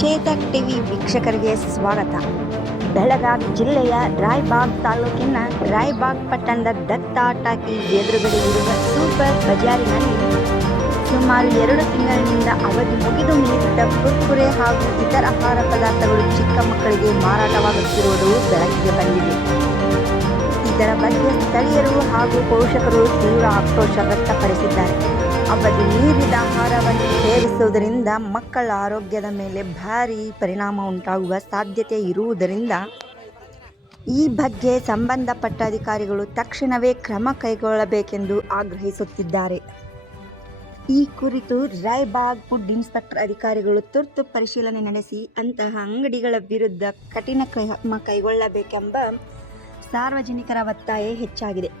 Chetak TV ವೀಕ್ಷಕರಿಗೆ ಸ್ವಾಗತ. ಬೆಳಗಾವಿ ಜಿಲ್ಲೆಯ ರಾಯ್ಬಾಗ್ ತಾಲೂಕಿನ ರಾಯ್ಬಾಗ್ ಪಟ್ಟಣದ ದತ್ತ ಟಾಕಿ ಎದುರುಗಡೆ ಇರುವ ಸೂಪರ್ ಬಜಾರಿನಲ್ಲಿ ಸುಮಾರು ಎರಡು ತಿಂಗಳಿನಿಂದ ಅವಧಿ ಮುಗಿದು ಮೀರಿದ ಕುರ್ಕುರೆ ಹಾಗೂ ಇತರ ಆಹಾರ ಪದಾರ್ಥಗಳು ಚಿಕ್ಕ ಮಕ್ಕಳಿಗೆ ಮಾರಾಟವಾಗುತ್ತಿರುವುದು ಬೆಳಕಿಗೆ ಬಂದಿದೆ. ಇದರ ಬಗ್ಗೆ ಸ್ಥಳೀಯರು ಹಾಗೂ ಪೋಷಕರು ತೀವ್ರ ಆಕ್ರೋಶ ವ್ಯಕ್ತಪಡಿಸಿದ್ದಾರೆ. ಅವಧಿ ಮೀರಿದ ಆಹಾರವನ್ನು ಸೇವಿಸುವುದರಿಂದ ಮಕ್ಕಳ ಆರೋಗ್ಯದ ಮೇಲೆ ಭಾರಿ ಪರಿಣಾಮ ಉಂಟಾಗುವ ಸಾಧ್ಯತೆ ಇರುವುದರಿಂದ ಈ ಬಗ್ಗೆ ಸಂಬಂಧಪಟ್ಟ ಅಧಿಕಾರಿಗಳು ತಕ್ಷಣವೇ ಕ್ರಮ ಕೈಗೊಳ್ಳಬೇಕೆಂದು ಆಗ್ರಹಿಸುತ್ತಿದ್ದಾರೆ. ಈ ಕುರಿತು ರಾಯ್ಬಾಗ್ ಫುಡ್ ಇನ್ಸ್ಪೆಕ್ಟರ್ ಅಧಿಕಾರಿಗಳು ತುರ್ತು ಪರಿಶೀಲನೆ ನಡೆಸಿ ಅಂತಹ ಅಂಗಡಿಗಳ ವಿರುದ್ಧ ಕಠಿಣ ಕ್ರಮ ಕೈಗೊಳ್ಳಬೇಕೆಂಬ ಸಾರ್ವಜನಿಕರ ಒತ್ತಾಯ ಹೆಚ್ಚಾಗಿದೆ.